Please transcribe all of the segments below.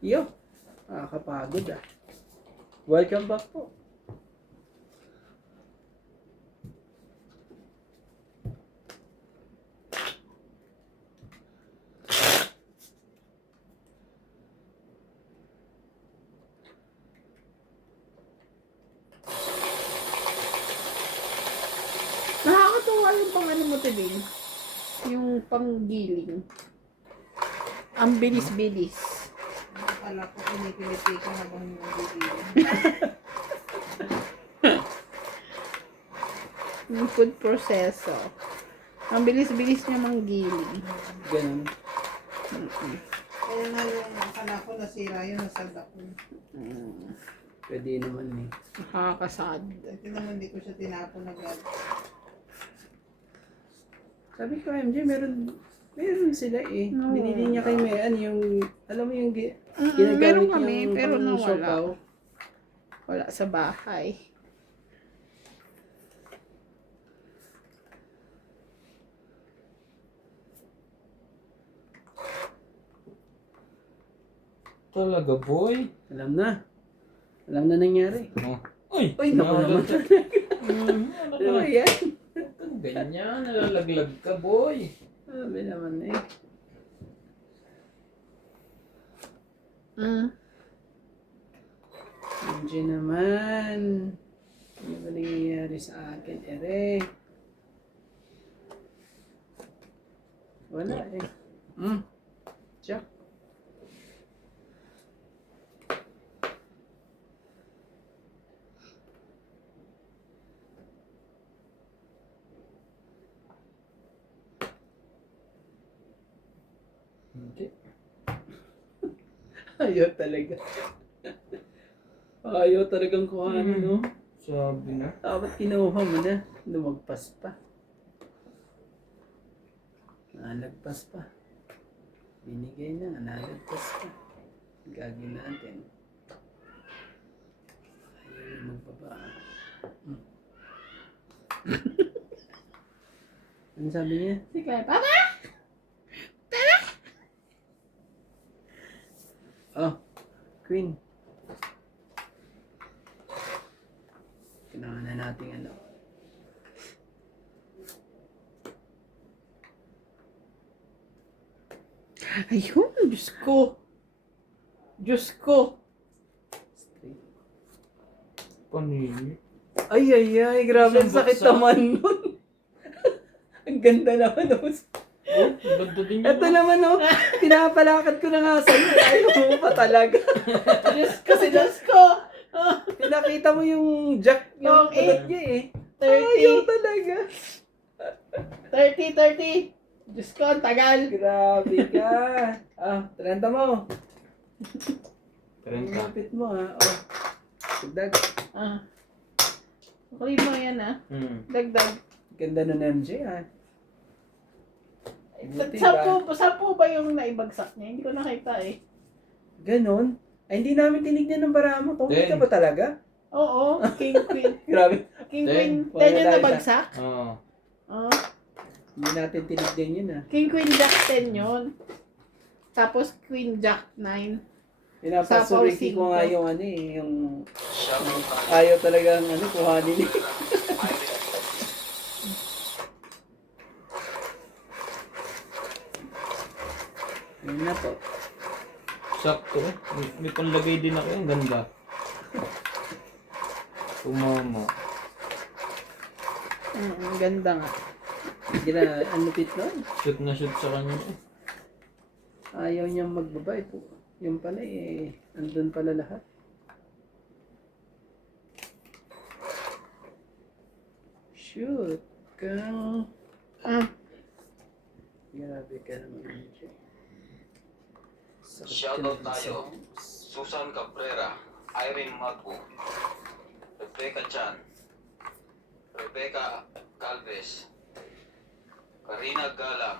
Yo, nakakapagod ah. Welcome back po. Nakakatuwa yung pang ano mo today. Yung panggiling. Ang bilis-bilis. Akala ko pinipiliti ko habang nagigilin. Yung food proseso. Ang bilis-bilis niya manggiling. Ganun. Kaya nga yung akala ko nasira yun, nasagda ko. Pwede naman eh. Nakakasad. Ito naman hindi ko siya tinapon agad. Sabi ko, MJ, meron sila eh. No. Binili niya kay Mayan yung, alam mo yung Meron ginagamit kami, yung pero pang nawala. siopaw. Wala sa bahay. Talaga, boy. Alam na. Alam na nangyari. Oh. Uy! Uy, naku naman. Ano ba yan? Ganyan, nalalaglag ka, boy. Sabi naman eh. MJ naman. Ano ba nangyayari sa akin, ere? Wala eh. Check. Hindi. Ayaw talaga. Ayaw talagang kuhanin, no? Sabi na. Dapat kinuha mo na. Lumagpas pa. Nalagpas pa. Binigay na, nalagpas pa. Gagawin natin. Ayaw na magbaba. Ano sabi niya? Si Claire, Papa! Oh, Queen. Kailangan na natin ano. Ayun, Diyos ko. Diyos ko. Straight. Panini. Ay, grabe ang Isang sakit baksa. naman nun. Ang ganda naman. Oh. Oh, ganda din yun. Ito naman, oh. Pinapalakad ko na nga sa'yo. Ayaw mo pa talaga. Diyos ko, Diyos ko. Pinakita mo yung jack, yung Yung eight. niya eh. Ayaw 30. talaga. 30. Diyos ko, ang tagal. Grabe ka. Ah, 30 mo. 30. Lapit mo ha. Oh. Dagdag. Ah. Kunin mo yan ah. Dagdag. Ganda nun MJ ha. Buti ba? Sampu ba yung naibagsak niya? Hindi ko nakita eh. Ganon? Ay, hindi namin tinignan ng bara mo. Tungkol ka Ten. ba talaga? Oo, King Queen. Grabe. King Ten. Queen. Wala 10 yung tayo nabagsak? Oo. Oo. Hindi natin tinignan yun ha. King Queen Jack 10 yun. Tapos Queen Jack 9. Pinapasuriki ko Sapaw nga cinco. yung ano eh, yung ayaw talagang ano, kuhanin eh. Ayun na po. Sakto. May panlagay din ako. Ang ganda. Tumama. Ang ganda nga. Hindi na, ang lupit nun. Shoot na shoot sa kanya. Ayaw niyang magbaba po. Yung pala eh, andun pala lahat. Shoot. Kang... Grabe ka naman. MJ. Sakit Shoutout ka naman tayo. sa- Susan Cabrera, Irene Magbu, Rebecca Chan, Rebecca Calves, Karina Galang,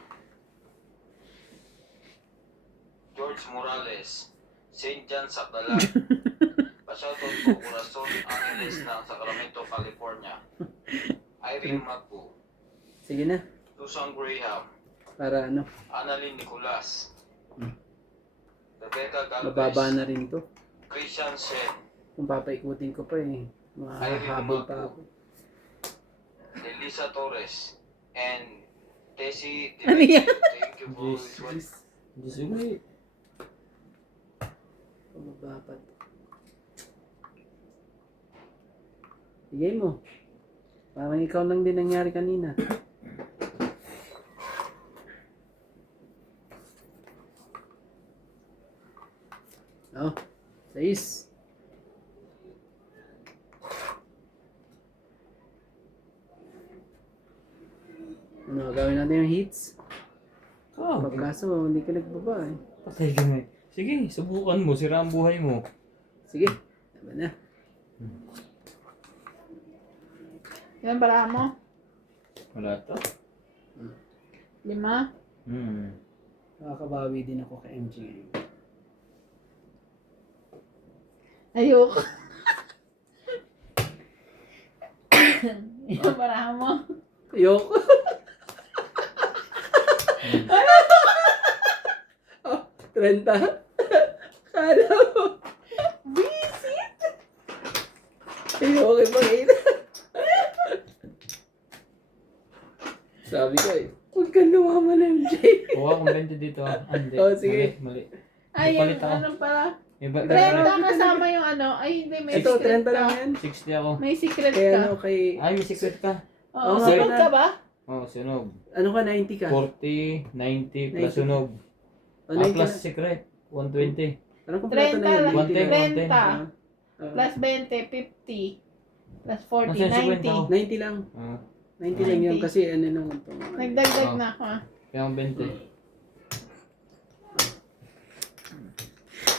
George Morales, St. John Sakdalan, pa-shoutout ko Corazon Angeles ng Sacramento, California, Irene Magbu, Sige na. Susan Graham, Para ano. Annalyn Nicolas, Rebecca Mababa Galvez, na rin to. Christian Shen, Kung papaikutin ko pa eh. Mahahabol pa ako. Elisa Torres, and Tessie Ano yan? Thank you for Yes. always Diyos ulit. Pababa pa to. Bigay mo. Parang ikaw lang din nangyari kanina. Oh, 6. Ano, gawin natin yung hits? Kab. Pagkaso, hindi ka nagbaba eh. Patay ka na. Sige, subukan mo. Sira ang buhay mo. Sige, tama na. Ilan para mo? Wala to. 5? Nakakabawi din ako kay MJ ngayon. Ayoko. Ilan para mo? Ayoko. Oh, 30. Kala mo. Visit! Ayoko ipakita. Sabi ko eh, huwag kang lumaman MJ. Kuha kong 20 dito ah. Ah, hindi. Oh, sige. Mali. Ay, Papalit yung ako. ano pala? May ba? 30 kasama yung ano. Ay, hindi, may Ito, secret 30 lang ka. yan. 60 ako. May secret Kaya ka. ano kay, Ay, may secret ka. Oo, Oo, sunod nga. ka ba? Oh, sunog. ano ka, 90 ka? 40, 90 plus 90. sunog. O, Ah, 90 plus na. secret. 120. Anong kompleto na 30 yun? lang. 110, 30. 110. Ah, Plus 20, 50. Plus 40, Nasa 50 ako. 90. 90 lang. Ah, 90 lang yun 90. kasi ano naman ito. Nagdagdag Oh. na ako ah. kaya akong 20.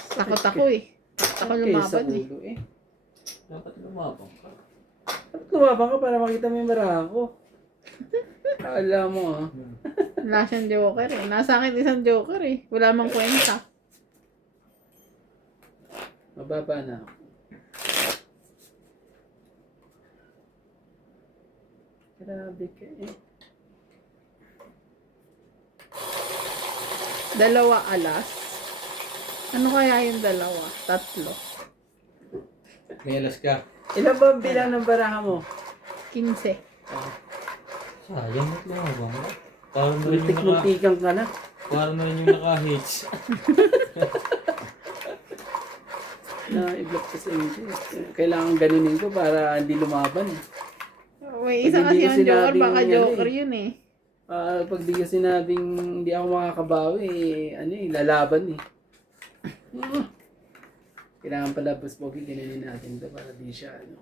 Takot ako eh. Ako lumaban eh. eh. Dapat lumabang ka. Ba't lumabang ka para makita mo yung bara ko? Akala mo ah. Wala siyang joker eh. Nasa akin isang joker eh. Wala mang kwenta. Mababa na ako. Grabe ka eh. 2 alas. Ano kaya yung 2? 3. May alas ka. Ilan ba ang bilang ng baraha mo? 15. Sayang at lumabang ka. Parang na rin yung naka... Muntik-muntikan ka na. Parang na rin yung naka-hitch. Na i-block ko sa inyo. Kailangan ganunin ko para hindi lumaban. May Pag isa kasi hindi ko yung joker. sinabing Baka ano joker eh. yun eh. Pag di ko sinabing hindi ako makakabawi, ano eh, lalaban eh. Kailangan pala boss Boggy, ginanin natin ito para di siya ano.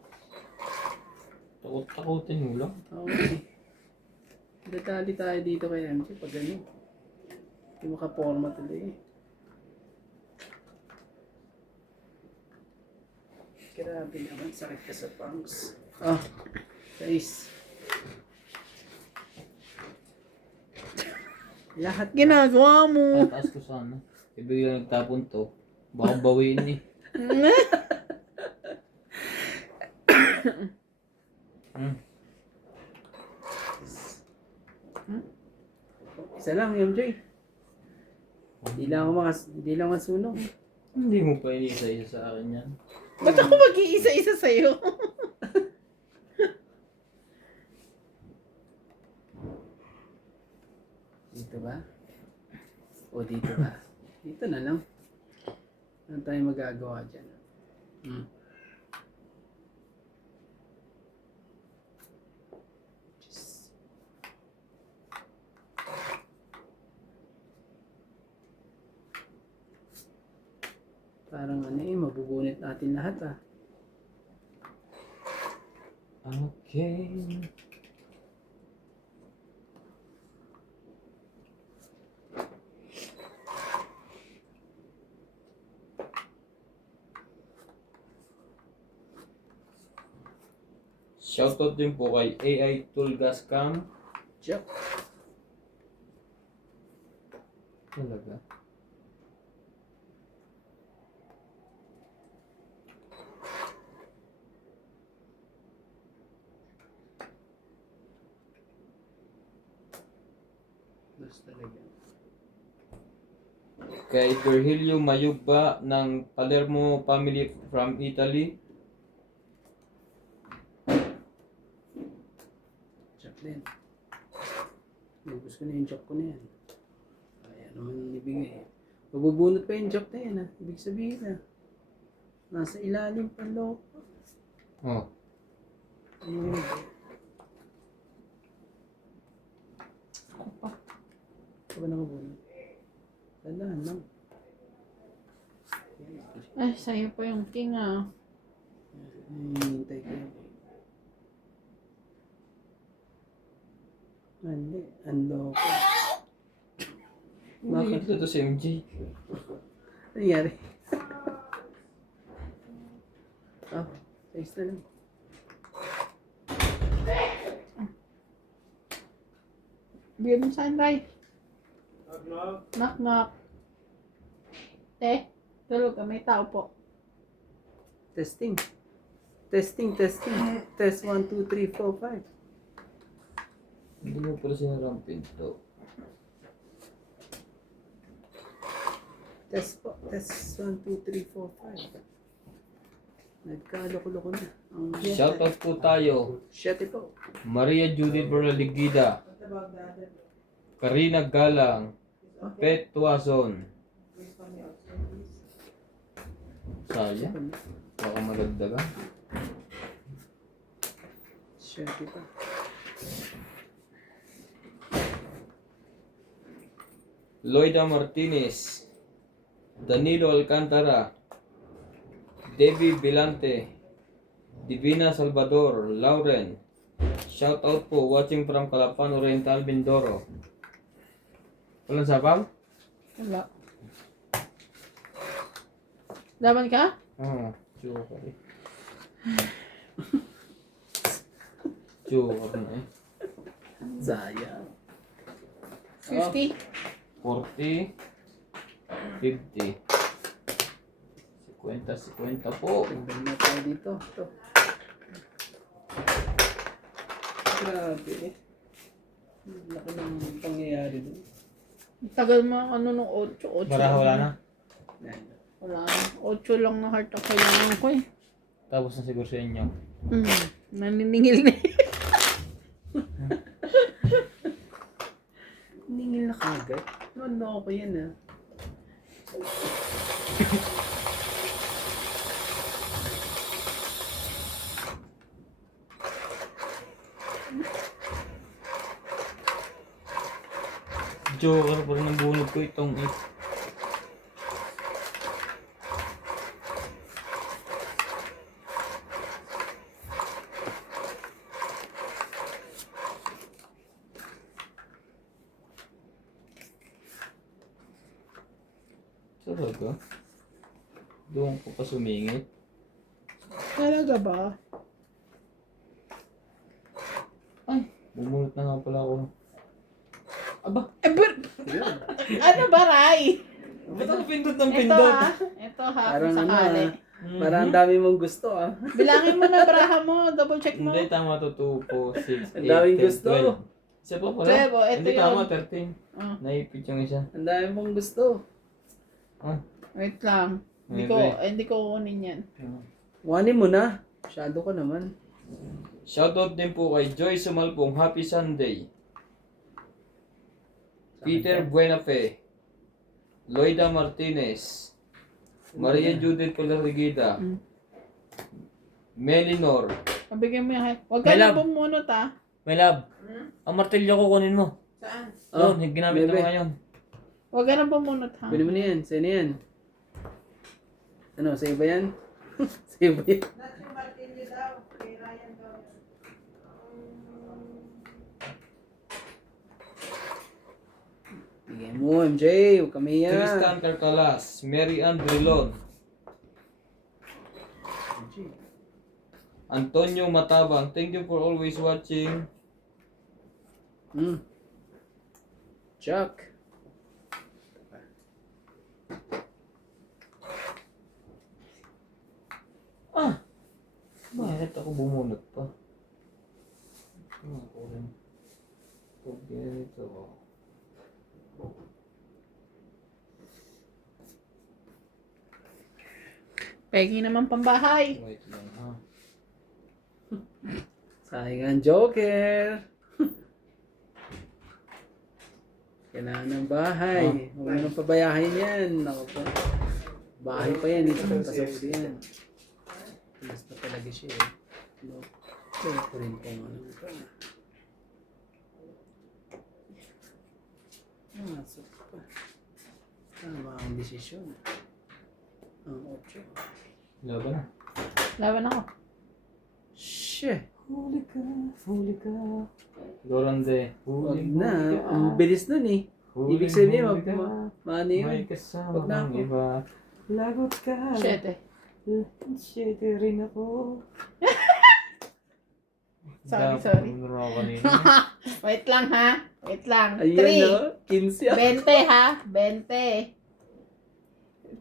Takot-takutin mo lang. Okay. Detali tayo dito kay MJ pag ano. Hindi makaporma tuloy eh. Grabe naman, sakit ka sa punks. Ah, guys. Lahat Ginagawa mo. Tataas ko sana. Ibigay nagtapon to. Baka bawiin eh. isa lang, MJ. Hindi lang masunog. Hindi mo pa inisa-isa sa akin yan. Ba't ako mag-iisa-isa sa'yo? Dito ba? O dito ba? Dito na lang. Ano tayo magagawa dyan? Just... Parang ano eh, mabubunit natin lahat ah. Okay. Shoutout din po kay AI Tool Gas Cam. Joke. Talaga. Basta talaga. Kay Virgilio Mayugba ng Palermo family from Italy. Chop din. Ubus ko na yung chop ko na yan. Kaya naman ibigay. Mabubunot pa yung chop na yan ha. Ibig sabihin na. Nasa ilalim pa loob. Oh. Ano yun? Ako pa. Ito ba nakabunot? Tandaan lang. Ay, sa'yo pa yung king ah. Hintay ko yan. Hindi. Unlock. Bakit ito si MJ? Ano nangyari? Size na lang. Bigyan mo saan, Ray? Knock, knock. Tulog ka. May tao po. Testing. Testing. Test 1, 2, 3, 4, 5. Hindi mo pala sinarang pinto. Test po. Test 1, 2, 3, 4, 5. Nagkaloko-loko na. Shoutout po tayo. Shit po. Maria Judith Berligida. Karina Galang. Pet Tuason. Sayang. Baka malagdagan. Shit pa. Loida Martinez. Danilo Alcantara. Debbie Bilante. Divina Salvador. Lauren. Shoutout po. Watching from Calapan Oriental, Mindoro. Walang sabaw? Wala. Laban ka? Oo. Joker eh. Joker na eh. Sayang. 50? 40. 50. 50 po. Tanggal na tayo dito. Ito. Grabe eh. Laki ng pangyayari doon. Tagal mo ang ano nung 8. Baraha wala na. Wala na. 8 lang na heart ang kailangan ko eh. Tapos na siguro sa inyo. Naniningil na eh. Ningil na kagad. Ano ko yan ah. Joker pa rin ang bunod ko itong it. Talaga? Doon ko pa sumingit. Talaga ba? Ay, bumunot na nga pala ako. Aba, Yun. Ano ba, Ray? ba't ako pindot ng Ito pindot? ha. Ito ha. Parang Kung ano sakali. ah. Parang ang dami mong gusto ah. Bilangin mo na braha mo. Double check mo. Hindi, tama to. 2, 4, 6, 8, Ang daming 10, gusto. 12. Isa pa pala. 12, oh, ito Hindi, yun. tama, 13. Oh, Naipit yung isa. Ang dami mong gusto. Ah, wait lang. Hindi ko kukunin yan. Wanin mo na. Shadow ka naman. Shoutout din po kay Joy Sumalpong. Happy Sunday. Peter Buenafe. Loida Martinez. Maria Judith Polarigida. Melinor. Mabigyan mo yan. Huwag ka May na love. bumunot ha. My love, ang martilyo ko kunin mo. Saan? Oh, Doon, ginamit bebe. mo ngayon. Huwag ka na bumunot ha. Bili mo na yan. Sa'yo na yan. Ano, sa'yo ba yan? Sa'yo ba yan? Not yung martilyo daw. Kay Ryan daw. Bigay mo, MJ. Huwag kami yan. Tristan Carcalas. Mary Ann Drilon. Antonio Matabang. Thank you for always watching. Chuck. Ah! Bakit ako bumunot pa? Ako rin. Pag ganito. Pengi naman pambahay. Wait lang ha. Sayang ang Joker. Kailangan ng bahay. Huwag mo nang pabayahin yan. Ako po. Bahay pa yan. Hindi pa pasok yan. Mas na talaga siya eh. No? Kaya ko rin kung ano ito. Masok pa. Tama ang desisyon. Ang 8. Laban na. Laban ako. Shit. Huli ka. Dorande. Huwag na. Ang bilis nun eh. Ibig sabihin, maano yun? May kasama Wag na ng ako. iba. Lagot ka. 7. Shit rin ako. Sorry. Ano ako kanina? Wait lang ha. Wait lang. Ayun 3. no? 20 15. ha. 20.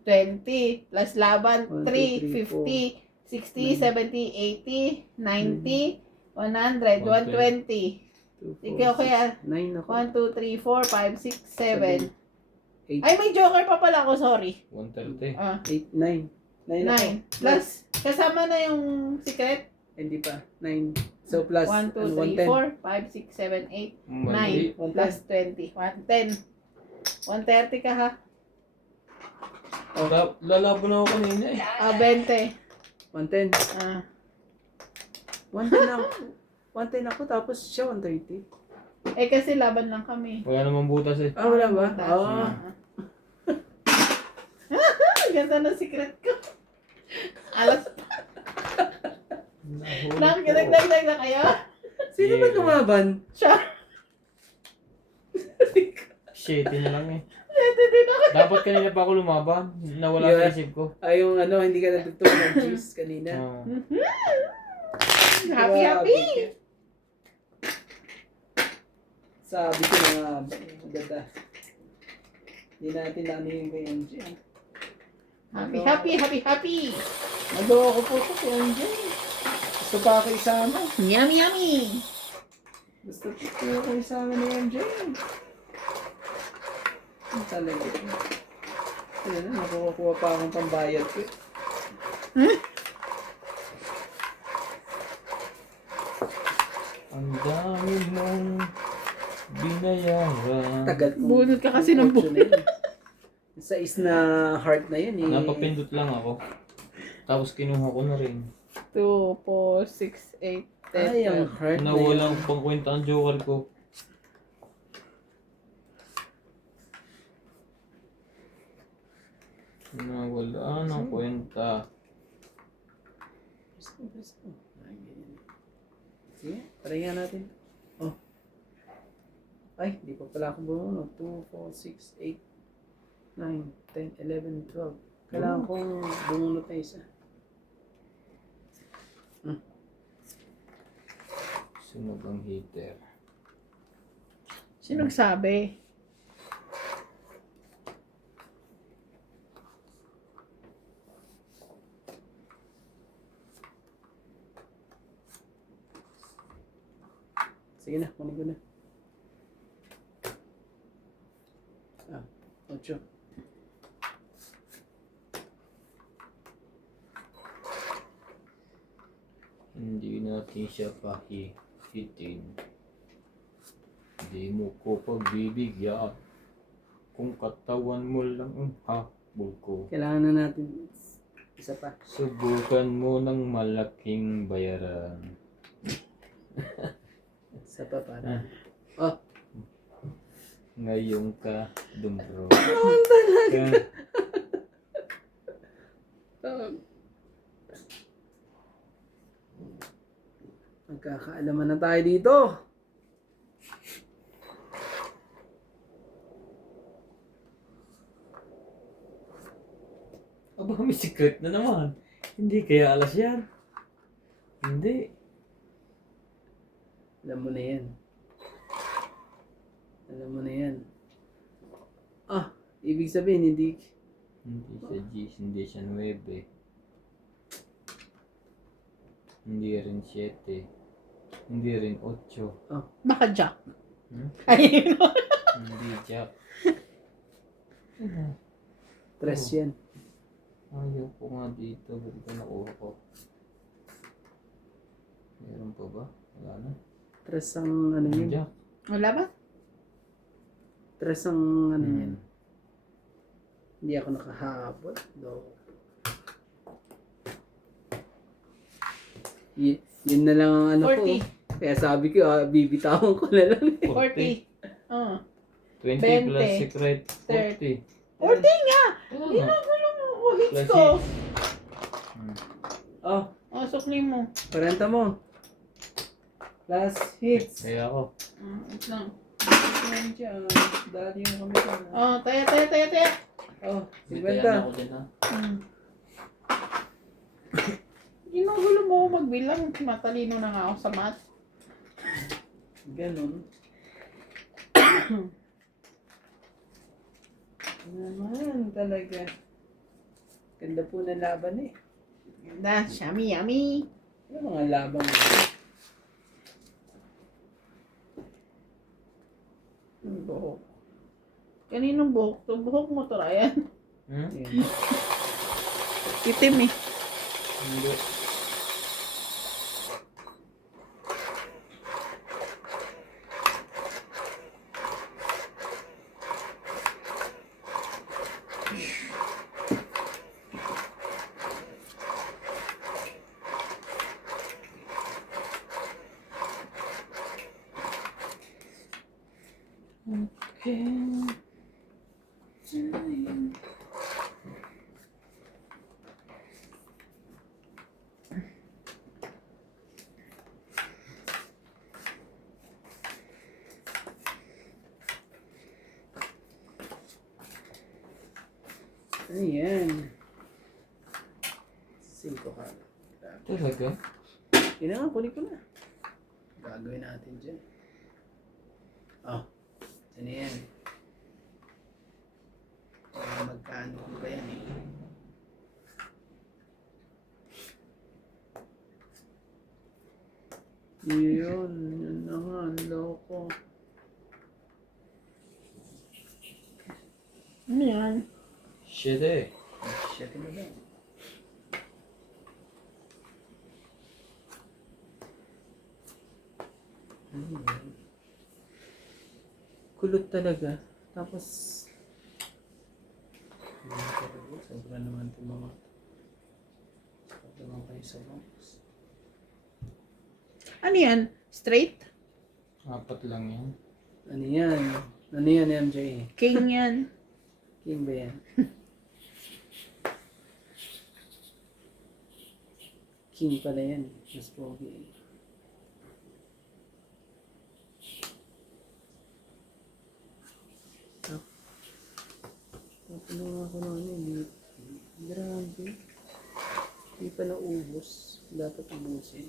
20. Plus laban. 1, 3. 50. 60, 70, 80, 90, 100, 120. Sige, okay ah. 9 ako. 1, 2, 3, 4, 5, 6, 7. 8. Ay, may joker pa pala ako, sorry. 130. Ah, 8, 9. 9 ako. 9. Plus, kasama na yung secret. Hindi pa. 9. So plus 1, 2, 3, 4, 5, 6, 7, 8, 9. Plus 20. 110. 130 ka ha. Lalabo na ako kanina eh. 20. 110. Ah. 110 ako. 110 ako tapos siya 130. Eh, kasi laban lang kami. Wala namang butas eh. Ah, wala ba? Butas. Ah. Ganda ng secret ko. Alas. Lang, dagdag na kayo. Sino ba lumaban? Siya. Shitty na lang eh. Ito din ako. Dapat kanina pa ako lumaban. Nawala Yeah. sa isip ko. Ay, yung ano, hindi ka natutulog ng juice kanina. Ah. Happy, happy. Sabi ko na nga, maganda. Hindi natin namin yung kay MJ. Happy, happy, happy, happy. Nagawa ko po ito kay MJ. Gusto pa ako isama. Yummy, yummy. Gusto ko ako isama ni MJ. Ang talaga. Ayun na, nakukuha pa akong pambayad ko. Ang dami mong binayaran. Tagal kong Bunot ka kasi ng bunot. Sa is na heart na yun eh. Napapindot lang ako. Tapos kinuha ko na rin. 2, 4, 6, 8, 10. Ay, ang heart na yun. Nawalang pangkwenta ang joker ko. Nawala ng kwenta. Presko. Ay, ganyan. Sige, tarayan natin. Oh. Ay, di pa pala ako bumunod. 2, 4, 6, 8, 9, 10, 11, 12. Kailangan kong bumunod na isa. Sunog ang heater. Sino nagsabi? Sige na, kunin ko na. Ah, 8. Hindi natin siya pahihitin. Hindi mo ko pagbibigyan. Kung katawan mo lang ang habol ko. Kailangan na natin isa pa. Subukan mo ng malaking bayaran. Isa pa para. Oh, Ngayon ka dumro. naman talaga. Magkakaalaman na tayo dito. Aba, may secret na naman. Hindi kaya alas yan. Hindi. Alam mo na yan. Alam mo na yan. Ah, ibig sabihin hindi. Hindi siya G, hindi siya 9. Hindi rin 7. Hindi rin 8. Baka Jack. Hmm? Ayun. Hindi Jack. Tres yan. Ayaw ko nga dito. Ba't ka nakuha ko? Meron pa ba? Wala na. Tres ang ano yun. Jack. Wala ba? Tres ang ano Hmm. yun. Hindi ako nakahabol. Yun na lang ang ano 40. ko. Kaya sabi ko, bibitawan ko na lang. 40. Oh. 20 20. plus secret. 40. 40 nga! Oo nga. Ginagulong mo ko. Hits Plus ko. Oh, Oh, sukli mo. 40 mo. Last hits. Kaya ako. Wait lang. Yan dyan. Dali yung kami dyan. Oh, taya. Oh, May kaya 50. ako din ha. Ginugulo mo ako magbilang. Matalino na nga ako sa math. Ganon. Naman talaga. Ganda po ng laban eh. Ganda. Yummy. Ano mga laban mo? Buhok. Kaninong buhok to? Buhok mo to, Ryan. Yan. Itim eh. Hindi. Okay. Ano yan? 5 ka. Talaga? Yun na nga, kunin ko na. Gagawin natin dyan. Oh, ano yan? Magkano ko ba yan eh? Yun na nga, ang loko. Ano yan? Shit eh. Shit na ba? Ano yan? Kulot talaga. Tapos sobra naman itong mga sobra naman kayo sa box. Ano yan? Straight? 4 lang yan. Ano yan? Ano yan, MJ? King yan. King ba yan? King pala yan. Mas pogi. Napuno ako na ano eh. Grabe. Hindi pa naubos. Dapat ubusin.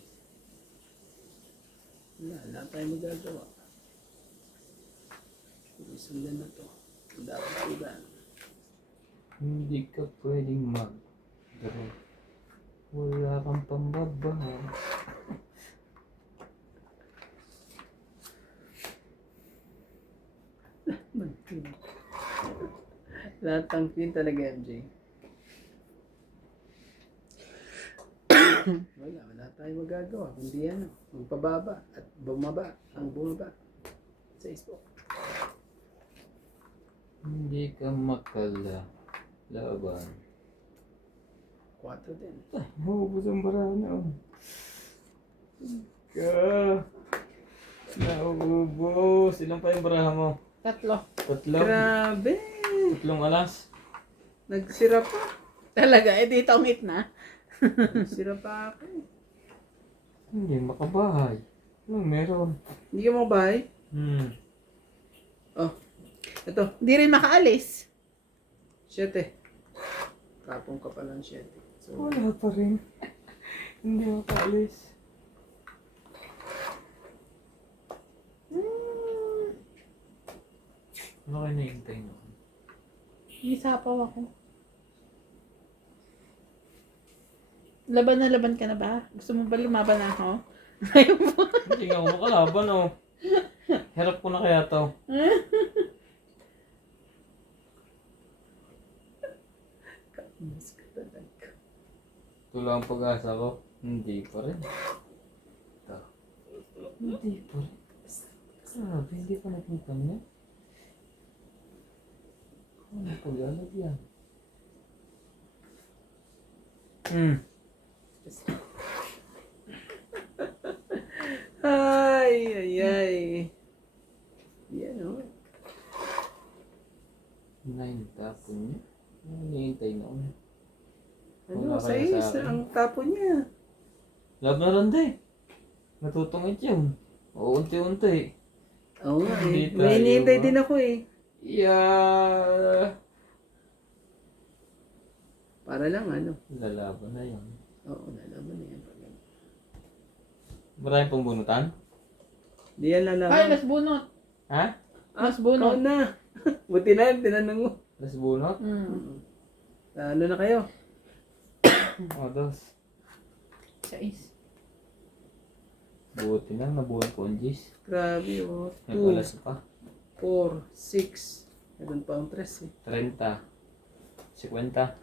Wala tayong magagawa. Sundan na to. Dapat iba. Hindi ka pwedeng mag-draw. Wala kang pambabahan. Lahat ng pin talaga, MJ. Wala tayong magagawa. Kundi ano, magpababa at bumaba. Ang bumaba. Sa Facebook. Hindi ka makalaban. 4 din. Naubos ang barana. Ka. Naubos. Ilang pa yung baraha mo? 3. 3? Grabe! 3 alas? Nagsira pa. Talaga, di tongit na. Nagsira pa ako. Hindi makabahay. Ano meron? Hindi ka mabahay? Oh, ito. Di rin makaalis. 7. Kapong ka pa lang 7. So, Wala pa rin. Hindi makaalis. Ano kayo nahihintay mo? Isapaw ako. Laban na laban ka na ba? Gusto mo ba lumaban na ako? Ayaw mo. Hindi nga ako makalaban oh. Harap ko na kaya to. Mas ka talaga. Ito lang ang pag-asa ko. Hindi pa rin. Ito. Hindi pa rin. Grabe, hindi pa nakita niya. Ano pag-alagyan? Ay, ay, ay. Yan o. 9 tapon niya. Ano hinihintay na ulit? Ano, Wala kaya sa 6 akin? ang tapo niya. Lab na rin din. Natutungit yun. O unti-unti. Oo nga eh. Hindi May tayo, hinihintay ah. din ako eh. Yeah. Para lang ano. Lalaban na yun. Oo, nalaman na yan. Maraming pang bunutan? Di yan Ay, nalaman. mas bunot. Ha? Mas Ikaw bunot. na. Buti na yan, tinanong mo. Las bunot? Mm. Ano na kayo? O, dos. 6. Buti na, nabunot ko ang G's. Grabe oh. May 2, alas pa. 4, 6. Meron pa ang 3 eh. 30. 50.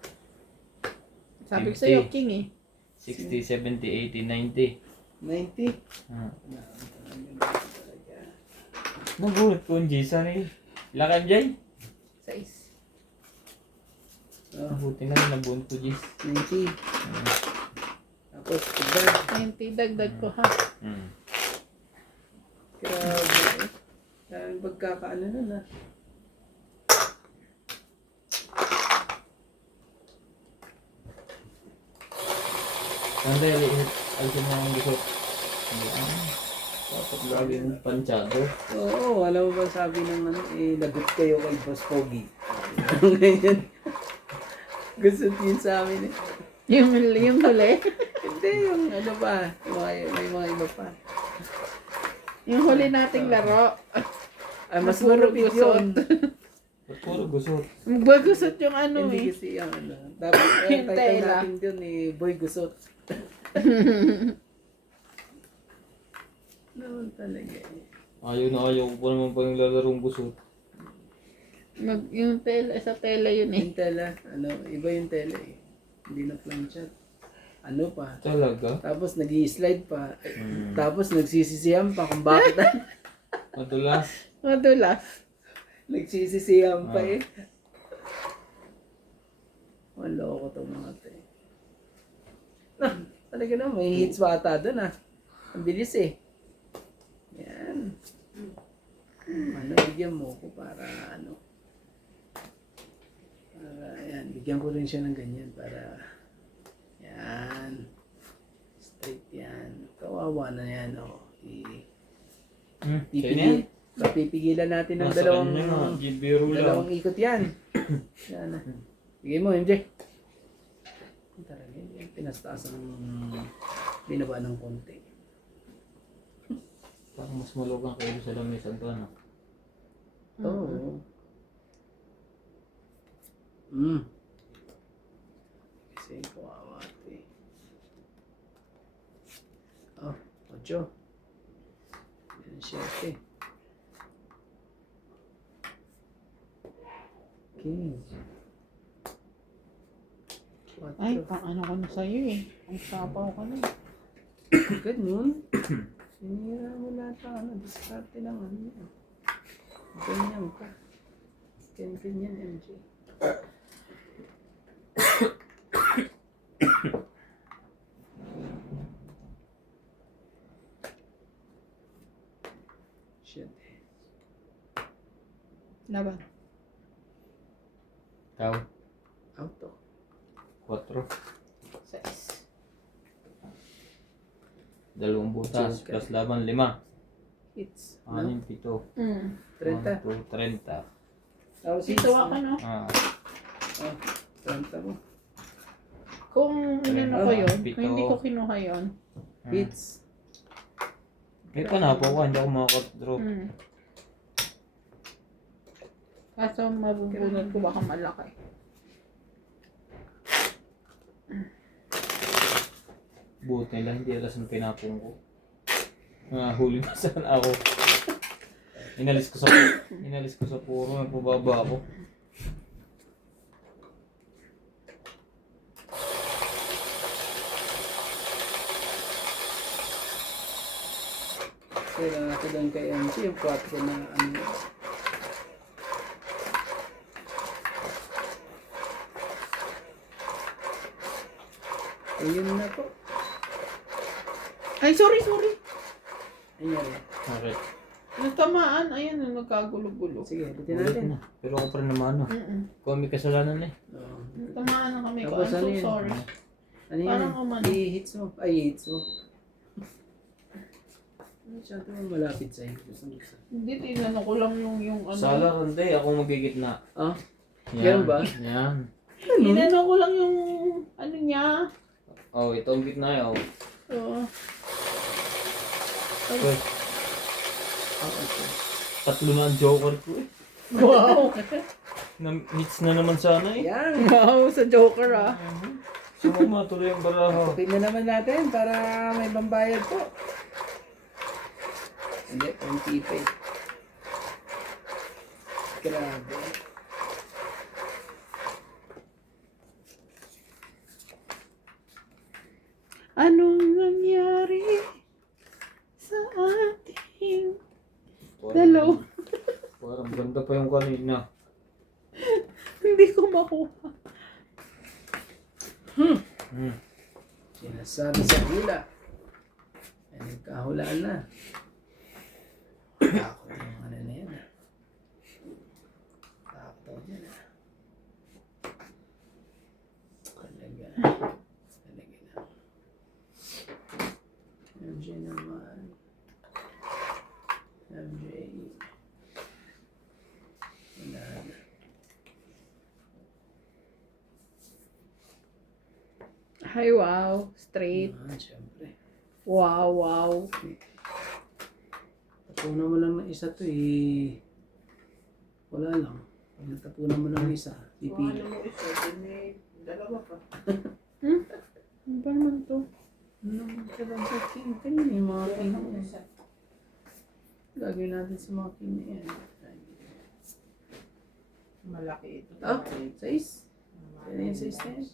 Sabi ko 50. sa'yo, king eh. 60, 70, 80, 90. 90. Nabunot ko ang G's. Ano yun? Ilan kayo, Jay? 6. Oh, Buti na, nabunot ko G's. 90. Tapos, iba. 90, dagdag ko ha. Grabe. Ang pagkakaano nun ah. Sanda, alisin mo ang gusot. Dapat laging pansyado. Oo, alam mo ba sabi ng ano, eh, lagot kayo kay Boss Pogi. Ganyan. Gusto din sa amin eh. Yung huli. Hindi, yung ano pa, may mga iba pa. Yung huli nating laro. Ay, mas Puro marupit gusot. yun. Ba't puro gusot? Magbagusot yung ano Hindi eh. kasi yung ano. Dapat Yung title tela. natin dun eh, Boy Gusot. Naman talaga eh. Ayaw na ayaw ko pa naman pa yung lalarong gusot. Yung tela, sa tela yun eh. Yung tela, ano, iba yung tela eh. Hindi na planchat. Ano pa. Talaga? Tapos nag-i-slide pa. Tapos nagsisisihan pa kung bakit Madulas. Madulas. nagsisisihan pa eh. Maloko to mga to eh. Ah, talaga na, may hits pa ata doon ah. Ang bilis eh. Yan. Ano, bigyan mo ko para ano. Para yan, bigyan ko rin siya ng ganyan para yan. Straight yan. Kawawa na yan oh. Kaya na yan. Papipigilan natin ng Nasa dalawang kanya nga, gibiro lang. dalawang ikot yan. Yan na. Bigay mo, MJ. Talaga, yan. Pinastaas ng binaba ng konti. Parang mas malugang kayo sa lamisan to, ano? Oo. Kasi kawawa ito eh. Oh, 8. Yan, 7. Okay. Ay, pang ano ko na sa'yo eh. Ang sapaw ka na. Ganun. Sinira mo lahat ang ano, diskarte lang ano. Ganyan ka. Ganyan, MJ. Shit. Laban. Ikaw, Auto. 4. 6. Dalawang butas, Joker. plus laban 5. Hits. 6, No? 7. 30. 1, 2, 30. Tapos Dito ako no. Ah, Oh, 30 mo. Kung inano ko yun, Pito. kung hindi ko kinuha yun. Hits. may panapaw ka, hindi ako makaka-drop. Kaso mabubunot ko baka malaki. Buti nila, hindi alas ng pinapong ko. Huli na sana ako. Inalis ko sa puro, nagpababa ako. Kaya ako doon kay MC, yung 4 na ano. Ayun na po. Ay, sorry. Ayan. Okay. Nagtamaan. Ayan, nagkagulo-gulo. Sige, ulitin Ulit natin. na. Pero ako pa rin naman ano. Kung may kasalanan eh. Oo. Nagtamaan na kami ko. I'm Tapos ano so yun? sorry. Ano yun? Parang umano. I-hits mo. Ay, i-hits mo. Masyado malapit sa'yo. Gusto. Hindi, tinanong ko lang yung ano. Sala, hindi. Ako magigitna. Ah? Yan. Ganun ba? Yan. Tinanong ko lang yung ano niya. Oh, ito ang gitna eh. Oh. Oo. Uy, Ah, okay. 3 na ang joker ko eh. Wow. Hits na naman sana eh. Ayan. Wow, sa Joker ah. Sumama tuloy ang baraha. Tapin na naman natin para may pambayad po. Hindi, konti pa eh. Grabe. Anong nangyari sa ating dalawa? Parang ganda pa yung kanina. Hindi ko makuha. Sinasabi sa hula. Ay, nagkahulaan na. Takot yung ano na yan ah. Takot ako dyan ah. Talaga. Talaga na. MJ naman. MJ. Wala na. Ay, wow. Straight. Siyempre. Wow. Tapunan mo lang ng isa to eh. Wala lang. Pag natapunan mo lang ng isa, pipili. Ano mo isa, din may dalawa pa. Ano ba naman to? Ano naman talaga king? Kanina yung mga king na yan. Isa. Lagay natin sa mga king na yan. Malaki ito. Oh, size. Yan yung size na yan.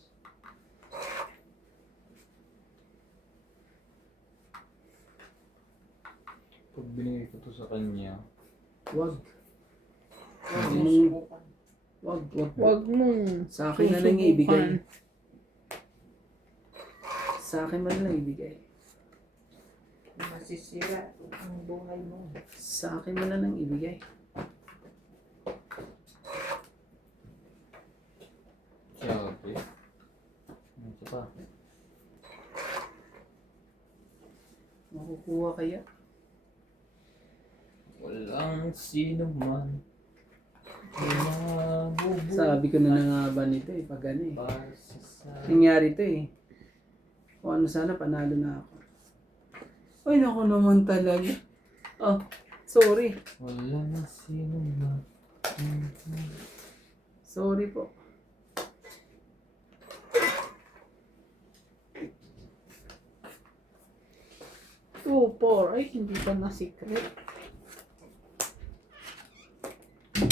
Pag binigay ko to sa kanya, Wag. Subukan. Wag. Huwag mong Sa akin na lang ibigay. Sa akin man lang ibigay. Masisira ang buhay mo. Sa akin man lang ibigay. sabi. Ano pa? Makukuha kaya? Walang sino man. Mabubuhay Sabi ko na nga ba nito eh, pag ano eh. para sa Nangyari to eh. Kung ano sana, panalo na ako. Ay, naku naman talaga. Oh, sorry. walang sino man. Sorry po. Two, four. Ay, hindi pa na secret.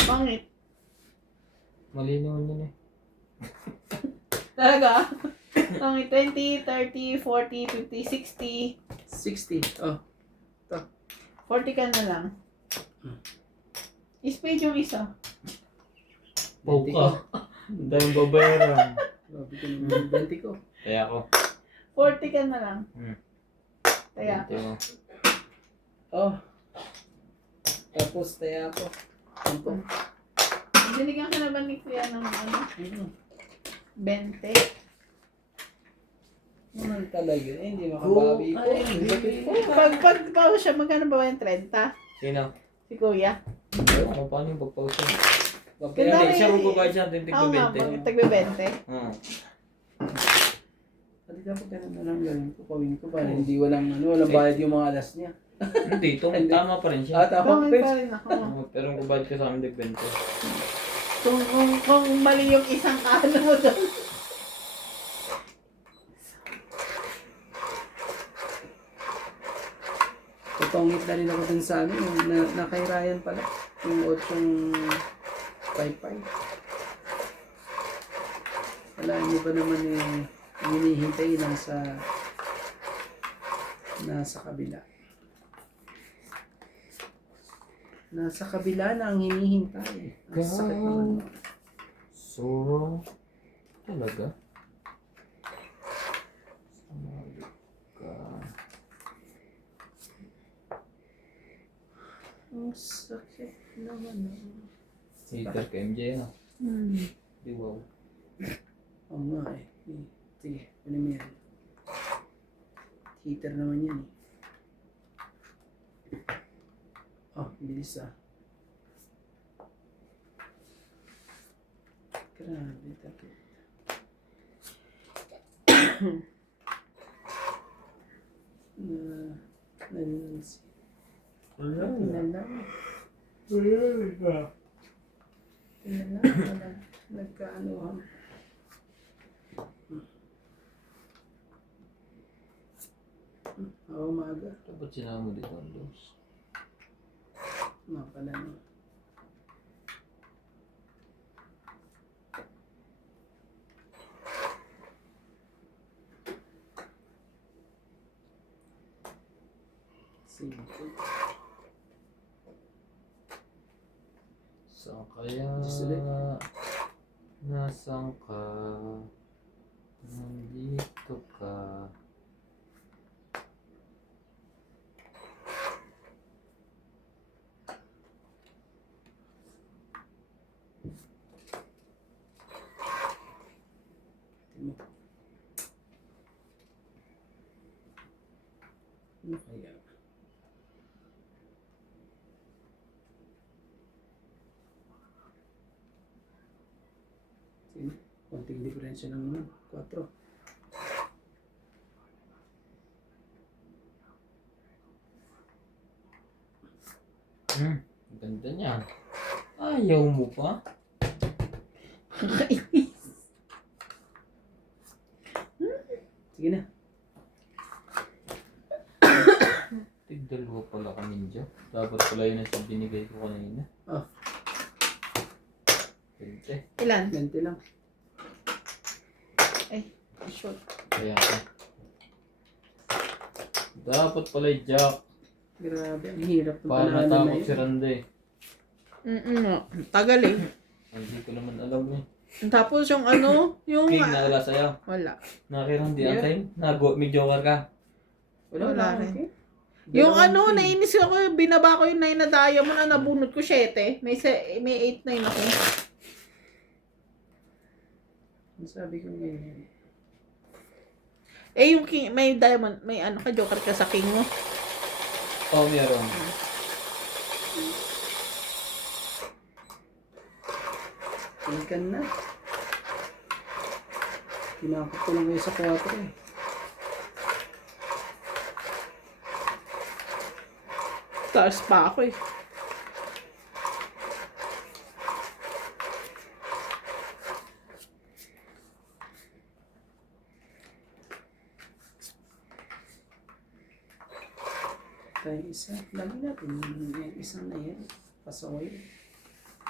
Pangit. Malinaw yun eh. Talaga? Pangit. 20, 30, 40, 50, 60. 60. Oh, 40 ka na lang. Spade yung isa. Pau ka. Ang daming babayaran. grabe ko naman. 20 ko. Kaya ako. 40 ka na lang. Kaya. Ito mo. Oh. Tapos, taya ako. Sampo. Binigyan ka na ba ni Kuya ng ano? 20? Naman talaga. Eh, hindi makabawi ko. Pag pa siya, magkano ba yung 30? Sino? Si Kuya. Ano paano yung pagpausin? Ganda Hindi, rin. siya magbabayad siya. Tintig Oo nga, ko 20. tagbe 20. Pati dapat ganun na lang gawin ko. Kawin ko para hindi walang bayad yung mga alas niya. Hindi, tama pa rin siya. Tama Tama pa pa rin ako. Pero kung bayad ka sa amin, tig 20. Kung mali yung isang kano mo doon. Tutongit na rin ako dun sa ano, na kay Ryan pala. Yung 8.55. Wala, hindi ba naman yung hinihintay nasa kabila. Nasa kabila na ang hinihintay. Ang sakit naman. Sorrow. Talaga? Sumali ka. Ang sakit naman. Hater ka MJ ah. Di wow. Oo nga eh. Sige, kunin mo yan. Heater naman yan eh. Oh, bilis ah. Grabe, takot. Nansi. Tinalang. Tinalang. Nagkaanohan. Oo, umaga. Dapat sinama mo dito ang dos. Nga pala no. Sige. Saan kaya? Just ulit. Nasaan ka? Nandito ka. Ano kaya? Sige, konting diferensya lang naman. 4. Ganda niya. Ayaw mo pa? Sige na. Tigdalawa pala ka ninja. Dapat pala yun ang binigay ko kanina. Oh. Pwede. Ilan? 20 lang. Short. Kaya ka. Dapat pala yung Jack. Grabe, ang hirap ng Para panalo na natakot si yun. Randy. Tagal eh. Hindi ko naman alam eh. Tapos yung ano, yung... King, nawala sa'yo. Wala. Nakirandi ang Yeah. time. May joker ka. Wala rin. okay. Yung Dalawang ano, team. nainis ako, binaba ko yung 9 na diamond na nabunot ko 7. May 8-9 ako. Ang sabi ko ganyan. Eh yung king, may diamond, may ano ka, joker ka sa king mo. Oo, meron. Tingkan na. Tinakot ko lang kayo sa 4 eh. Taas pa ako eh. Tayo isa. Lagi natin yung isang na yan. Pasaway.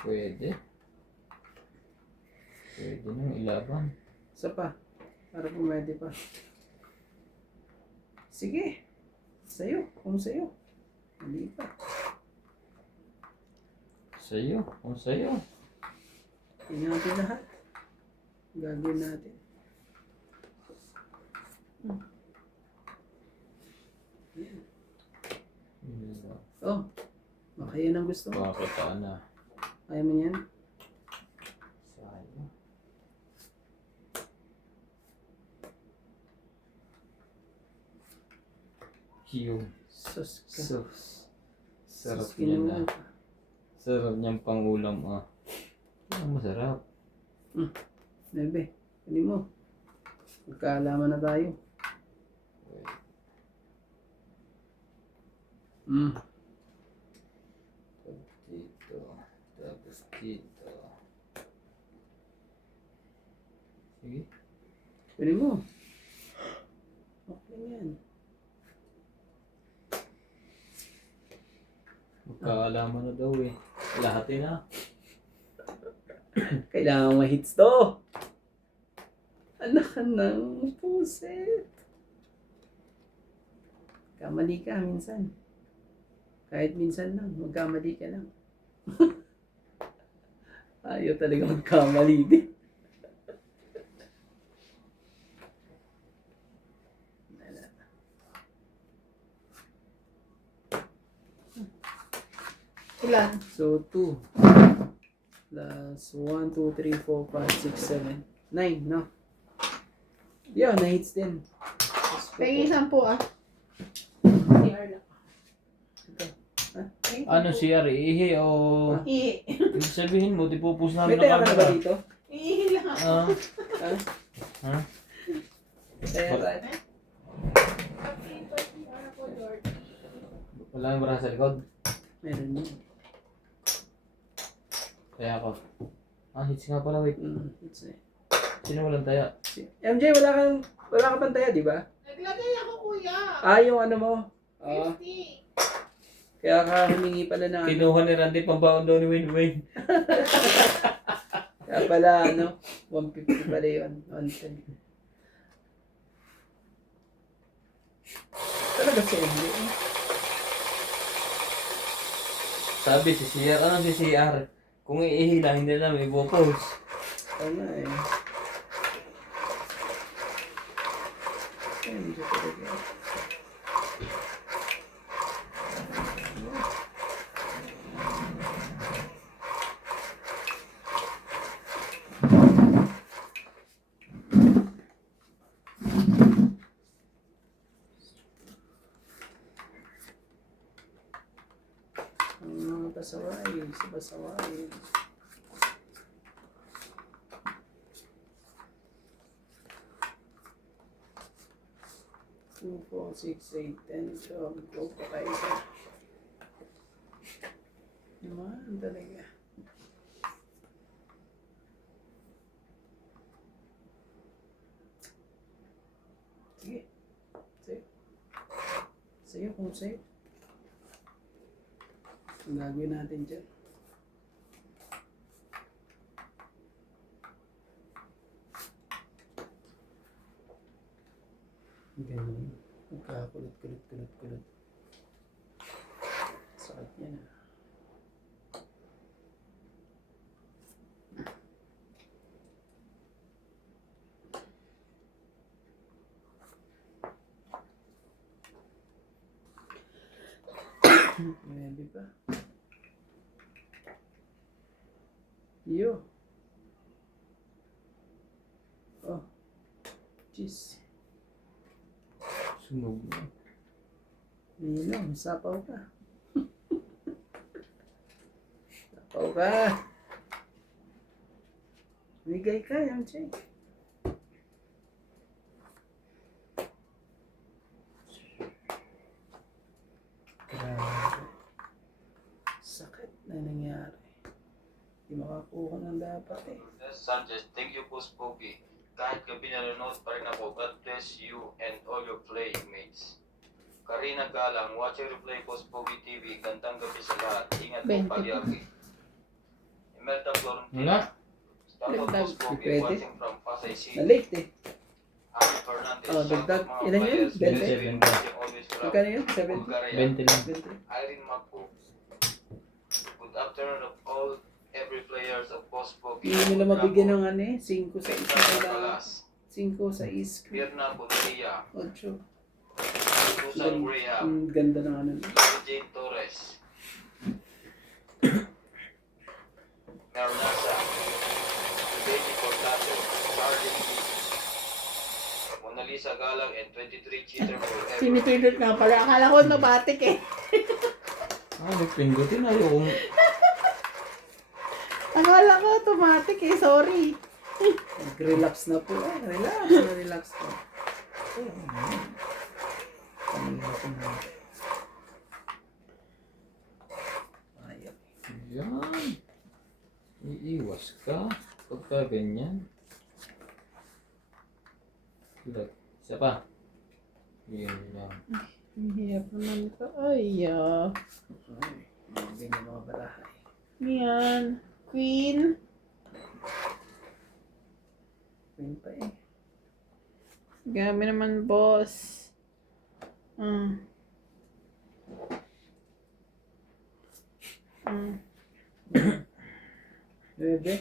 Pwede. Pwede nang ilaban. Isa pa. Para pumwede pa. Sige. Sa'yo. Kung sa'yo. Hindi pa. Sa'yo. Kung sa'yo. Tingnan natin lahat. Gagawin natin. Oh. Baka yan ang gusto mo. Pakitaan na. Ayaw mo yan? Sayang. Yung Sus ka. sus. Sarap Sus, niya kinuha na. ka. Sarap niyang pangulam ah. Ang masarap. Nebe. Kunin mo. Magkaalaman na tayo. Dito. Tapos dito. Sige. Kunin mo. Okay yan. Magkaalaman na daw eh. Lahat eh na. Kailangan ma-hits to. Anak ka ng puset. Kamali ka minsan. Kahit minsan lang, magkamali ka lang. Ayaw talaga magkamali din. Ilan? So, 2 plus 1, 2, 3, 4, 5, 6, 7, 9, no? Yeah, na hits din. Tingin 10 ah. Ano CR? Ihi o... Ihi. Ibig sabihin mo, tipupus May namin tayo ng ka na ba camera. dito? Ihi lang. Ah, Ha? ha? Tayo ka. Wala yung bara sa likod. Meron yun. Kaya ako. Ah, hits nga pala, wait. It's it. Sino walang taya? MJ, wala ka pang taya, di ba? Naglagay ako, kuya. Ah, yung ano mo. Ah, 50. kaya ka humingi pala na ano. Kinuha ni Randy pambaon daw ni Win. Kaya pala, ano, 150 pala yun. 110. Talaga si MJ. Sabi si CR, ano si CR? Kung iihi lang, hindi na may post. Tama eh. MJ talaga. Pasaway, sa pasaway. Two, 4, 6, 8, 10, 12, go pa kayo sa. Naman talaga. Sige. Sa'yo. Sa'yo kung sa'yo. Ang gagawin natin dyan. Ganun. Magkakulit. Sakit yan ah. Maybe pa. Yo. Oh. Jeez. Sunog na. Nino, sapaw ka. Sapaw ka. Bigay ka, yung check. Grabe. Sakit na nangyari. Di makakuha ng dapat eh. Sanchez, thank you po, Spooky. Kahit gabi nanonood pa rin ako, God bless you and all your playmates. Karina Galang, watch your replay po, Spooky TV. Gandang gabi sa lahat. Ingat po 20. palagi. Imelda Florentino. Wala. Startup po, Dagdag. Spooky. Pwede. Watching from Pasay City. Na-late eh. Ari Fernandez. Oh, dagdag. shoutout mga Ilan yun? players. 20? Watching always from Magkano yun? 70? Bulgaria. 20 lang. Irene Mapo. Good afternoon of all every players of Boss Spooky. Hindi nila mabigyan ng ano eh. 5 sa isa. Victor Kailangan. Balas. 5 sa is. Birna Bonilla. 8. Susan Graham. Ang ganda ng ano. Jane Torres. Mernasa. Baby Cortazo. Charlie B. Mona Lisa Galang and 23 cheater forever. Pinipindot nga pala. Akala ko nabatik eh. Ah, nagpindutin. Ayoko. Akala ko automatic eh. Sorry. Relax na po. Relax po. Ayaw. Yan. Iiwas ka. Pagka ganyan. Look. Isa pa. Yun lang. Ang hirap naman ito. Ay, Ay, ganyan mga barahay. Yan. Queen. Queen pa eh. Gabi naman, boss. Bebe.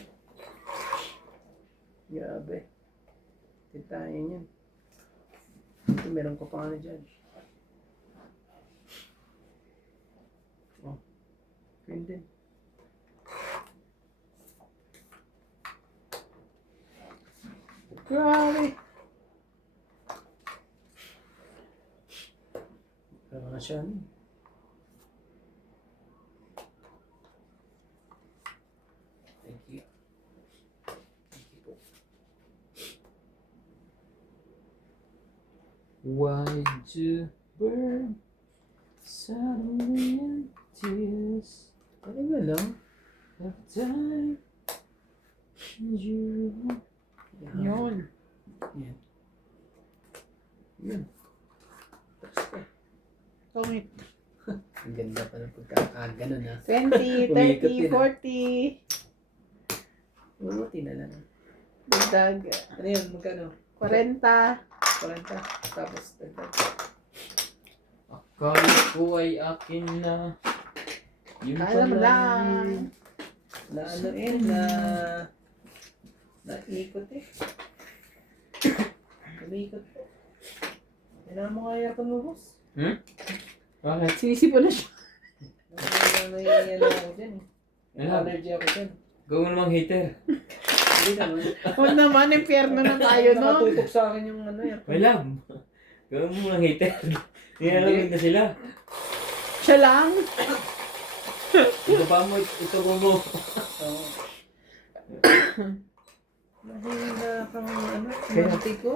Grabe. Titayin yan. Ito, meron ko pa ano dyan. Oh. Yun din. Grabe. Parang na siya. Thank you. Thank you po. Why'd you burn suddenly in tears Talaga lang. of time? You Yun. Yan. Yan. Tapos ka. Tumit. Ang ganda pa ng pagkakaganon ha. 20, Umikot 30, din, 40. Mabuti na lang. Dagdag. Ano yun? Magkano? 40. 40. Tapos dagdag. akala ko ay akin na. Yun Alam pala lang. Na ano naikot eh. Umikot po. Kailangan mo kaya ito mo, boss. Bakit? Sinisipo na siya. Nangyayari ako dyan eh. May Alam. allergy ako dyan. Gawin namang hater. Hindi naman. Huwag naman, impyerno na tayo, no? Nakatutok sa akin yung ano yan. May love. Gawin mo lang hater. Nilalamig na sila. Siya lang. Ito pa mo, ito mo. Oo. Mahina kang ano, manti ko.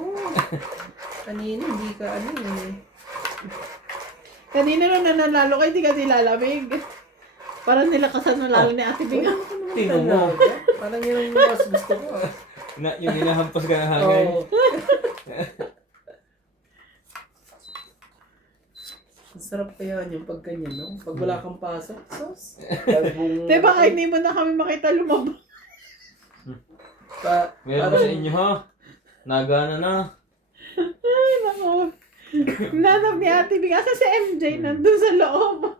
Kanina hindi ka ano eh. Kanina nung nanalo ka, hindi ka nilalamig. Parang nilakasan mo lalo ni Ate Bing. Tingnan mo. Parang yun yung mas gusto ko ah. Yung hinahampas ka ng hangin. Oo. Ang sarap kaya yung pag ganyan, no? Pag wala kang pasok, sos. Di ba kahit hindi mo na kami makita lumabas? Meron sa inyo ha. Nagana na. Ay, naku. Nanap ni Ate Bing. Asa si MJ nandun sa loob?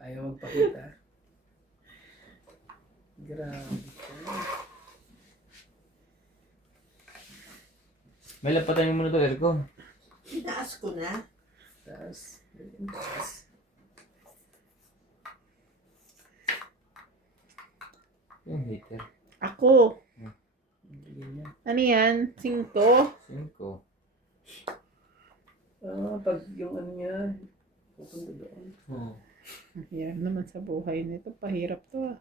Ayaw magpakita. Grabe. May lapatan mo muna to, aircon. Itaas ko na. Taas. Taas. Yung hater. Ako. Bigyan niya. Ano yan? 5? 5. Pag yung ano niya, pupunta doon. Oh. Hirap naman sa buhay nito. Pahirap to ah.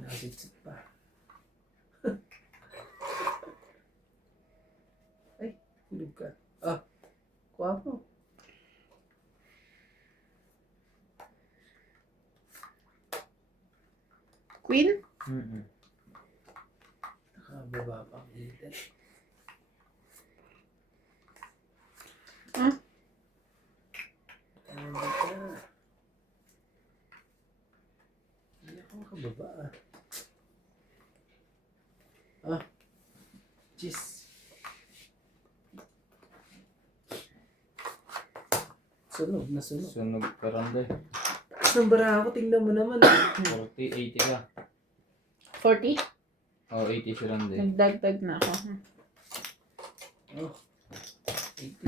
Nasitsit pa. Ay, hulog ka. Ah, kuha mo. Queen? Nakababa pa ang hitan. Ah? Tama ka. Hindi ako makababa ah. Ah. Jeez. Sunog na sunog. Sunog karanda. Nambara ako, tingnan mo naman. 40, 80 ka. 40? Oh, 80 si Randy. Nagdagdag na ako. Oh. 80.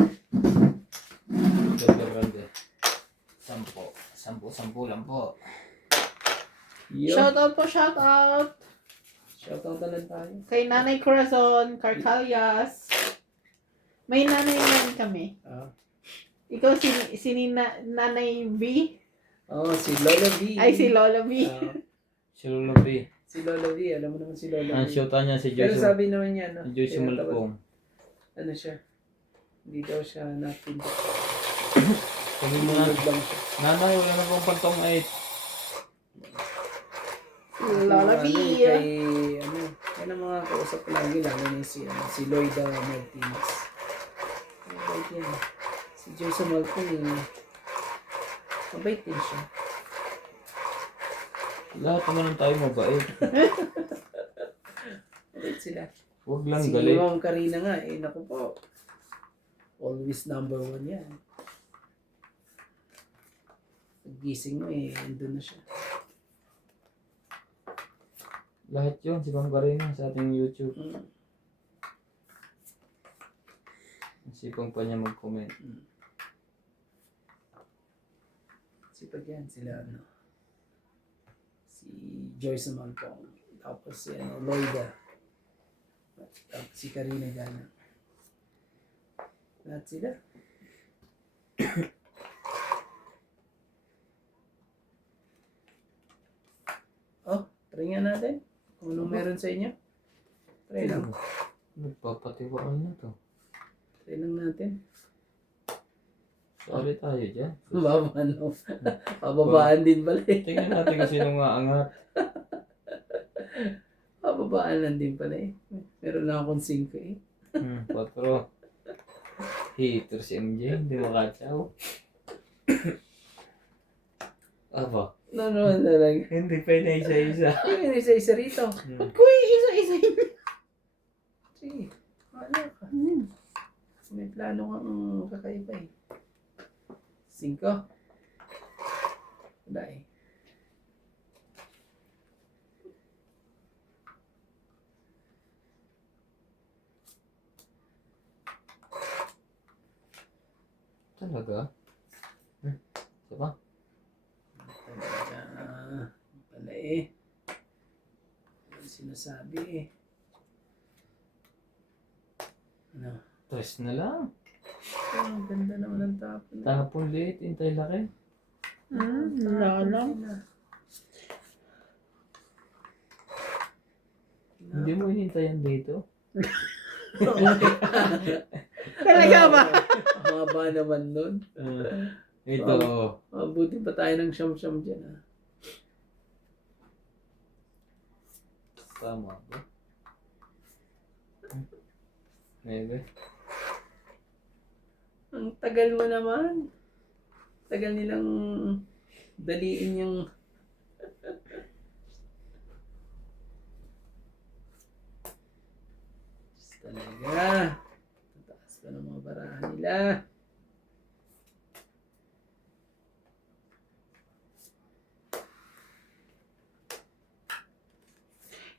Dagdag Randy. 10 lang po. Yo. Shoutout po, shoutout! Shoutout na lang tayo. Kay Nanay Corazon, Carcalias. May nanay naman kami. Ah. Ikaw Nanay B? Oh, si Lola V. Ay, si Lola B. Ah, Si Lulubi. si Lola V, alam mo naman si Lola V. Ang shota niya si Pero Joyce. sabi naman niya, no? Joyce kaya Malpong. ano siya? Hindi daw siya natin. Sabi mo na, Lang siya. nanay, wala na pong pantong 8. Lola B. Kay, yan ang mga kausap ko lagi, lalo na si Lloyda Martinez. Mabait yan. Si Joyce Malpong, mabait din siya. Lahat naman tayo mabait. Mabait sila. Huwag lang Si galit. Ma'am Karina nga, naku po. Always number 1 yan. Gising mo eh, andun na siya. Lahat yun, si Ma'am Karina sa ating YouTube. Mm. Sipang pa niya mag-comment. Sipag yan sila ano. Si Joyce Malpong. Tapos si Loida. Tapos si Karina Gana. Lahat sila. Oh, try nga natin. Kung anong meron sa inyo. Try lang. Nagpapatiwaan na to. Try lang natin. Sorry tayo dyan. Baba, no? Pababaan din pala eh. Tingnan natin kung sino nga angat. Pababaan lang din pala eh. Meron lang akong 5 eh. 4. Hater si MJ, hindi makatsaw. Aba, No, talaga. hindi pa na isa-isa. Yung isa-isa rito. Kuy, isa-isa yun. Sige, wala ka. May plano kang kakaiba eh. 5. Wala eh. Talaga? Isa pa? Talaga. Pala eh. Ano sinasabi eh. Ano? 3 na lang. Ang ganda naman ng tapon. Tapon liit, intay laki. Lala. Hindi mo inintayan dito. Talaga ba? Haba naman nun. Ito. Mabuti pa tayo ng siyam-siyam dyan ah. Tama ba? Maybe. Ang tagal mo naman. Tagal nilang daliin yung... Talaga. Taas pa ng mga barahan nila.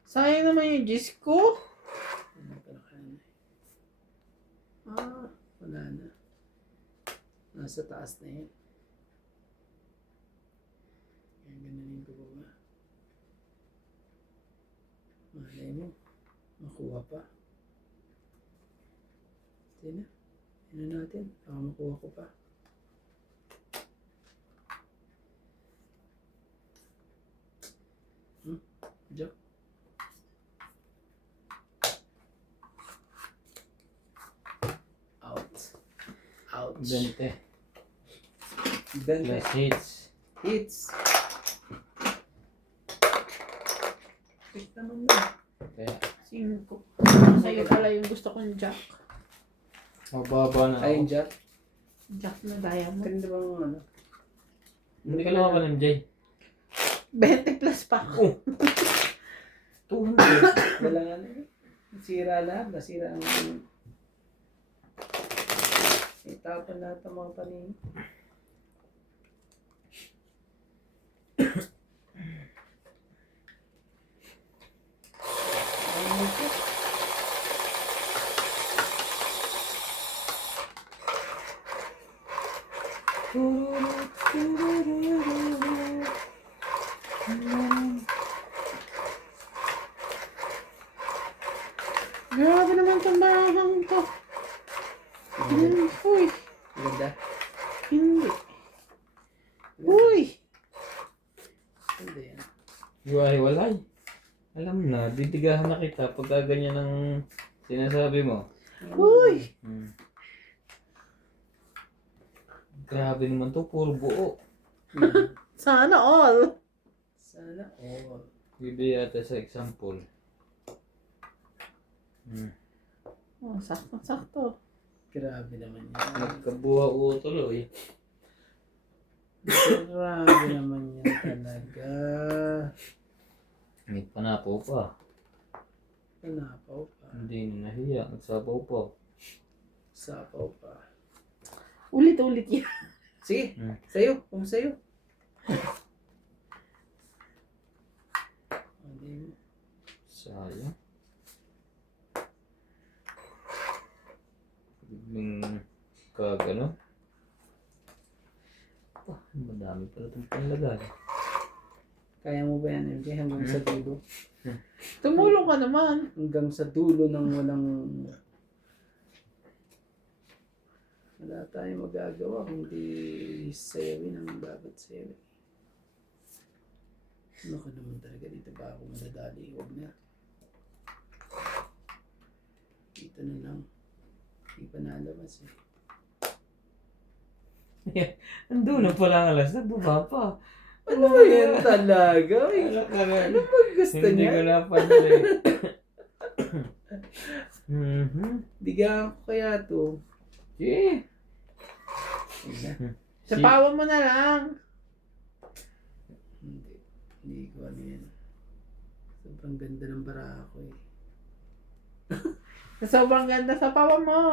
Sayang naman yung Diyos ko. Ano pa na? Ah, wala na. Nasa taas na yan. Kaya gananin ko ba? Malay mo. Makuha pa. Sige na. Ano natin? Baka makuha ko pa. Diyan. Out. Ouch. 20. Dante. Plus hits. Hits. Quick naman yun. Kaya, 5. Sa'yo pala yung gusto kong jack. mababa na Ayun, ako. Jack. Jack na diamond. Ganda bang ano? Hindi ka naman ng MJ. 20 plus pa. 200. Wala nga na yun. Nasira lahat. Nasira ang... Itapon lahat ang mga paningin. Ano ito? Grabe naman itong barahang to. Uy, Ganda. hindi. Uy! Ganda yan. Yuhay, walay. Alam na, ditigahan na kita pagka ganyan ang sinasabi mo. Uy! Grabe naman to, puro buo. Sana all. Sana all. Bibigay yata sa example. Oh, sakto-sakto. Grabe naman yan. Nagkabuha ko tuloy. Grabe naman yan talaga. May panapaw pa. Panapaw pa. Hindi na nahiya. Nagsapaw pa. Sapaw pa. Ulit-ulit yan. Sige, Hmm. sa'yo. Kung sa'yo. Hindi mo. Sayang. Biglang kagano. Ah, madami pala itong panlagay. Kaya mo ba yan, MJ? Hanggang sa dulo? Tumulong ka naman. Hanggang sa dulo ng walang... Wala tayong magagawa kundi sayawin ang dapat sayawin. Ano ka naman talaga dito ba ako madadali? Huwag na. Dito na lang. Hindi pa nalabas eh. Andun na pala ang alas, nagbaba pa. Ano ba yan talaga? Alak na nga. Ano ba gusto Hindi ko niya? napansin. Digaan ko kaya to. Yeah. Ayun na. Sapawan mo na lang. Hindi. Hindi ko ano yan. Sobrang ganda ng bara ko eh. Sobrang ganda sa pawa mo.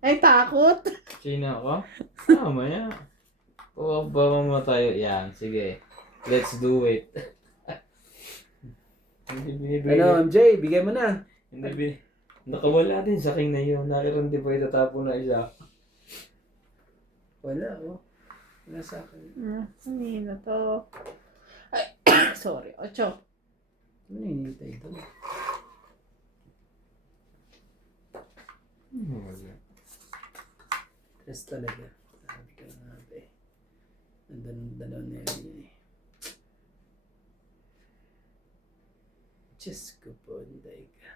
Ay, takot. Sino ako? Mamaya. Pababa mo tayo. Yan, sige. Let's do it. Hindi binibigay. Ano, MJ? Bigay mo na. Hindi bin... Nakawala din sa akin na yun. Nakiram di ba itatapon na isa? Wala oh. Wala sa akin. Hindi na to. Ay, sorry. 8. Ano hinihintay ito? Wala. Tres talaga. Sabi ka na natin. Nandun dalaw na yun eh. Diyos ko po, hindi ka.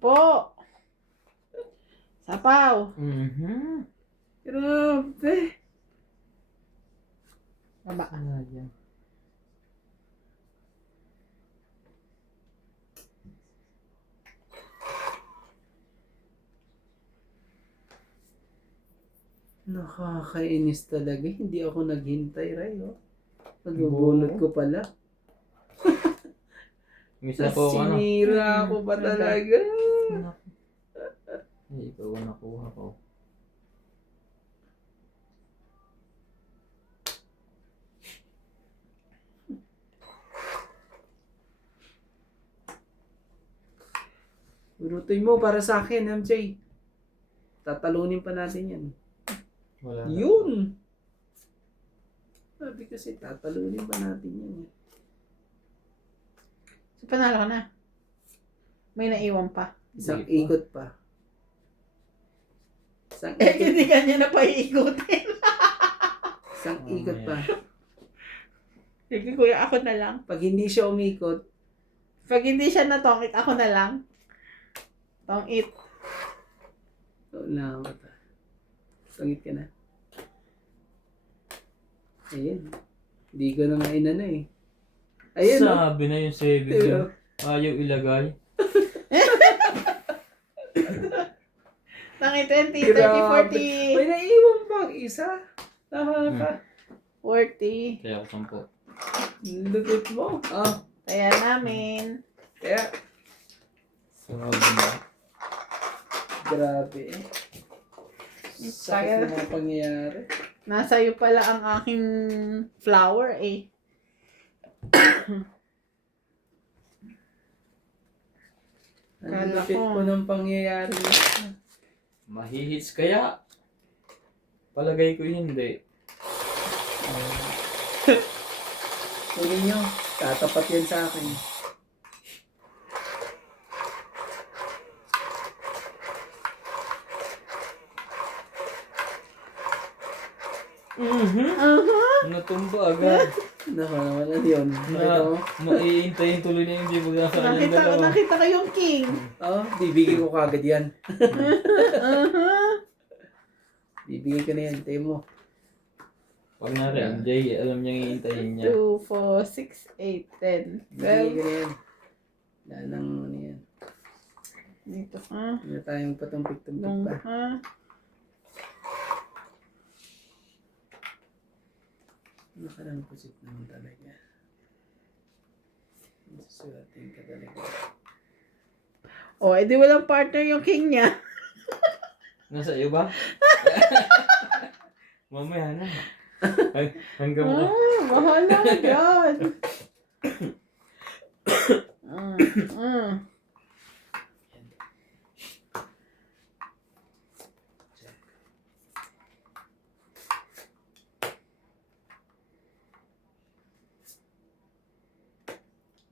Po. Sapaw. Grabe! Baba. Sayang. Nakakainis talaga. Hindi ako naghintay, Ray. Oh. Nagbubunot ko pala. Misa ko ano? Sinira ko pa talaga. Ay, ikaw ang nakuha ko. Burutoy mo para sa akin, MJ. Tatalunin pa natin yan. Wala na. Yun! Sabi kasi tatalunin pa natin yan. So, panalo ka na. May naiwan pa. Isang Hindi pa. ikot pa. Isang Eh, ikot, hindi ka niya na paiikutin. isang ikot pa. Sige, kuya, ako na lang. Pag hindi siya umikot, Pag hindi siya natongit, ako na lang. Tongit. wala ako pa. Tungit ka na. Ayun. Hindi ko na nga inano eh. Ayun. oh. Sabi na yung 7 Diba? Ayaw ilagay. Tangit 20, 30, Grabe. 40. May naiwan pang isa. Nakaka. 40. Kaya ako 10. Lupit mo. Ah, Kaya namin. kaya. Sabi na. Grabe eh. Sakit na mga pangyayari. Nasa iyo pala ang aking flower eh. Ang Kala lupit ko. po ng pangyayari. Mahihits kaya? Palagay ko hindi. Kunin nyo. Tatapat yan sa akin. Natumba agad. Naku naman, ano yun? Nakita mo? Maiintayin tuloy na yung Jimmy sa kanyang dalawa. Nakita ko yung king. Oo, bibigay ko kagad yan. Bibigay ko na yan, tayo mo. Pag nari, ang Jay, alam niyang iintayin niya. 2, 4, 6, 8, 10, Bibigay ko 12. na yan. Wala nang ano yan. Dito ka. Hindi na tayong patumpik-tumpik Doon pa. ka. Nakarang pusit naman talaga. Suratin ka talaga. O, edi walang partner yung king niya. Nasa iyo ba? Mamaya na. Hanggang mo. Bahala ka dyan. Mm.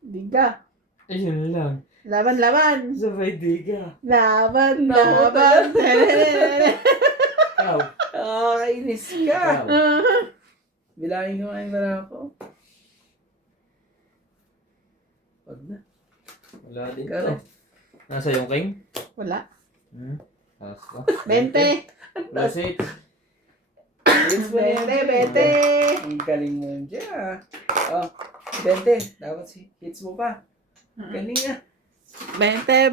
Diga. Ayun lang. Laban, laban. Sabay di ka. Laban, Naku, laban. Ikaw. Kainis ka. Ikaw. Bilangin ko nga yung barako. Wag na. Wala din Ikaw to. rin. Nasa yung king? Wala. Taas ka. 20. Plus 8. Yes, 20. Ang galing mo dyan. Oh, 20. Dapat hits mo pa. Galing ah. 20.